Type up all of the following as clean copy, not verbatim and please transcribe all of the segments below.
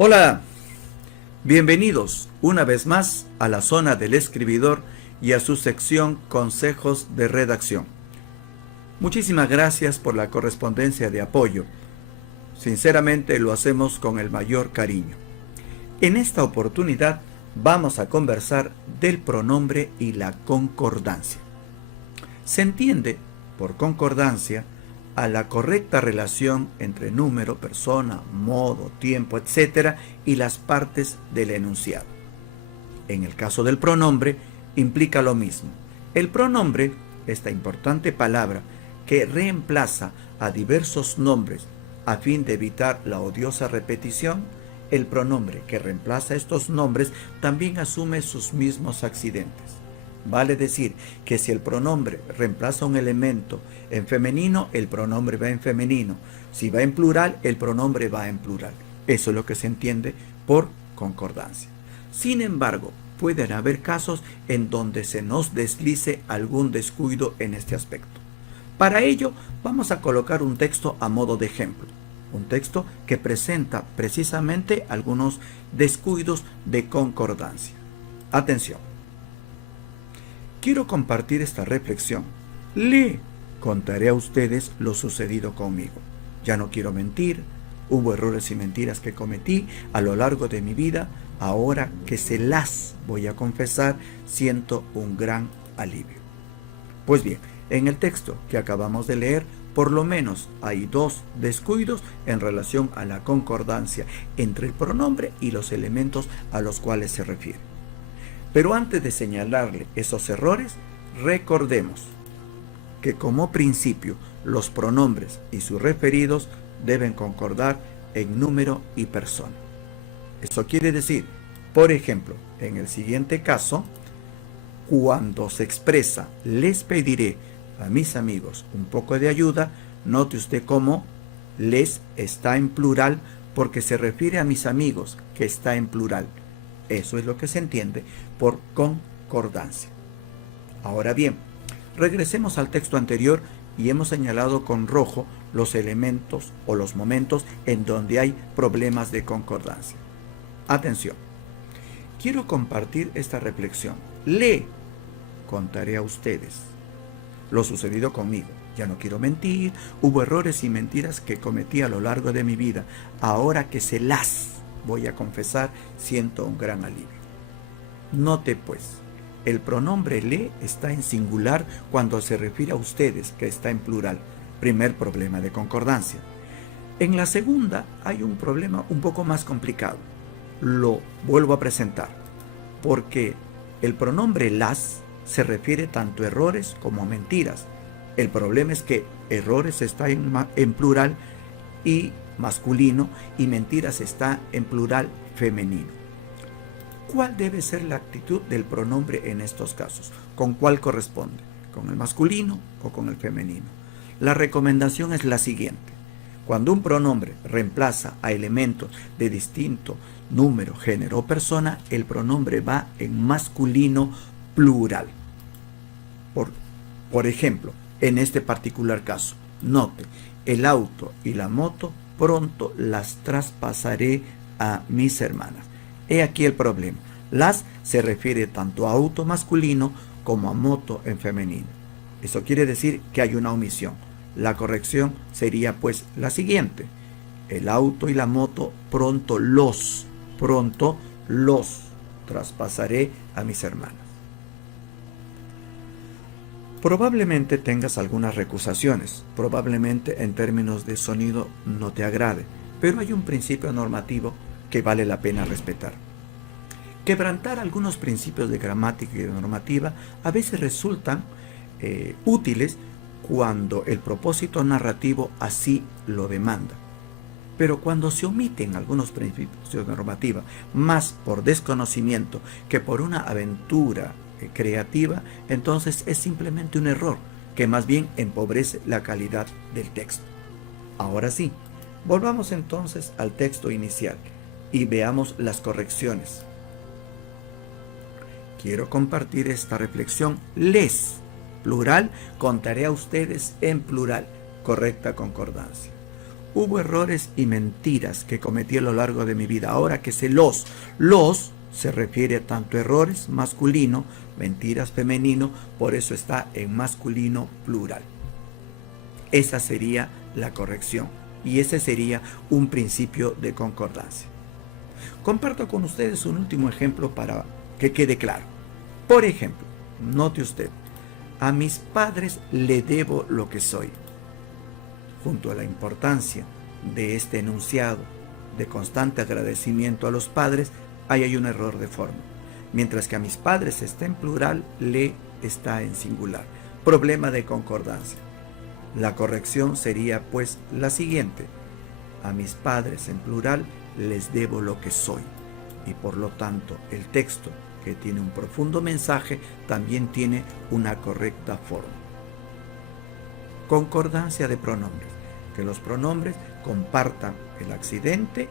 Hola, bienvenidos una vez más a la zona del escribidor y a su sección Consejos de Redacción. Muchísimas gracias por la correspondencia de apoyo. Sinceramente lo hacemos con el mayor cariño. En esta oportunidad vamos a conversar del pronombre y la concordancia. Se entiende por concordancia a la correcta relación entre número, persona, modo, tiempo, etc. y las partes del enunciado. En el caso del pronombre, implica lo mismo. El pronombre, esta importante palabra que reemplaza a diversos nombres a fin de evitar la odiosa repetición, el pronombre que reemplaza estos nombres también asume sus mismos accidentes. Vale decir que si el pronombre reemplaza un elemento en femenino, el pronombre va en femenino. Si va en plural, el pronombre va en plural. Eso es lo que se entiende por concordancia. Sin embargo, pueden haber casos en donde se nos deslice algún descuido en este aspecto. Para ello, vamos a colocar un texto a modo de ejemplo. Un texto que presenta precisamente algunos descuidos de concordancia. Atención. Quiero compartir esta reflexión. Le contaré a ustedes lo sucedido conmigo. Ya no quiero mentir. Hubo errores y mentiras que cometí a lo largo de mi vida. Ahora que se las voy a confesar, siento un gran alivio. Pues bien, en el texto que acabamos de leer, por lo menos hay dos descuidos en relación a la concordancia entre el pronombre y los elementos a los cuales se refiere. Pero antes de señalarle esos errores, recordemos que como principio los pronombres y sus referidos deben concordar en número y persona. Eso quiere decir, por ejemplo, en el siguiente caso, cuando se expresa les pediré a mis amigos un poco de ayuda, note usted cómo les está en plural porque se refiere a mis amigos, que está en plural. Eso es lo que se entiende por concordancia. Ahora bien, regresemos al texto anterior y hemos señalado con rojo los elementos o los momentos en donde hay problemas de concordancia. Atención, quiero compartir esta reflexión. Le contaré a ustedes lo sucedido conmigo. Ya no quiero mentir. Hubo errores y mentiras que cometí a lo largo de mi vida. Ahora que se las voy a confesar, siento un gran alivio. Note pues, el pronombre le está en singular cuando se refiere a ustedes, que está en plural. Primer problema de concordancia. En la segunda hay un problema un poco más complicado. Lo vuelvo a presentar, porque el pronombre las se refiere tanto a errores como a mentiras. El problema es que errores está en plural y masculino y mentiras está en plural femenino. ¿Cuál debe ser la actitud del pronombre en estos casos? ¿Con cuál corresponde? ¿Con el masculino o con el femenino? La recomendación es la siguiente. Cuando un pronombre reemplaza a elementos de distinto número, género o persona, el pronombre va en masculino plural. Por ejemplo, en este particular caso, note, el auto y la moto pronto las traspasaré a mis hermanas. He aquí el problema. Las se refiere tanto a auto masculino como a moto en femenino. Eso quiere decir que hay una omisión. La corrección sería pues la siguiente. El auto y la moto pronto los traspasaré a mis hermanas. Probablemente tengas algunas recusaciones, probablemente en términos de sonido no te agrade, pero hay un principio normativo que vale la pena respetar. Quebrantar algunos principios de gramática y de normativa a veces resultan útiles cuando el propósito narrativo así lo demanda. Pero cuando se omiten algunos principios de normativa, más por desconocimiento que por una aventura creativa, entonces es simplemente un error que más bien empobrece la calidad del texto. Ahora sí, volvamos entonces al texto inicial y veamos las correcciones. Quiero compartir esta reflexión. Les, plural, contaré a ustedes en plural. Correcta concordancia. hubo errores y mentiras que cometí a lo largo de mi vida. Ahora que sé los se refiere a tanto errores masculino, mentiras femenino, por eso está en masculino plural. Esa sería la corrección y ese sería un principio de concordancia. Comparto con ustedes un último ejemplo para que quede claro. Por ejemplo, note usted, a mis padres le debo lo que soy. Junto a la importancia de este enunciado de constante agradecimiento a los padres, ahí hay un error de forma. Mientras que a mis padres está en plural, le está en singular. Problema de concordancia. La corrección sería pues la siguiente. A mis padres en plural les debo lo que soy. Y por lo tanto, el texto, que tiene un profundo mensaje, también tiene una correcta forma. Concordancia de pronombres. Que los pronombres compartan el accidente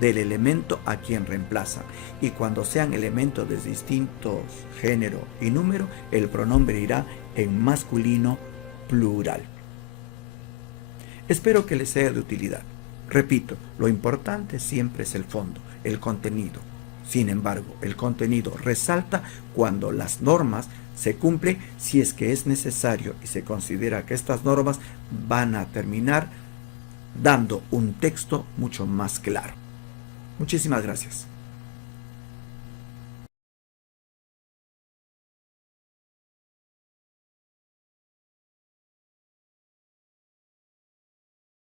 del elemento a quien reemplazan. Y cuando sean elementos de distintos género y número, el pronombre irá en masculino plural. Espero que les sea de utilidad. Repito, lo importante siempre es el fondo, el contenido. Sin embargo, el contenido resalta cuando las normas se cumplen, si es que es necesario y se considera que estas normas van a terminar dando un texto mucho más claro. Muchísimas gracias.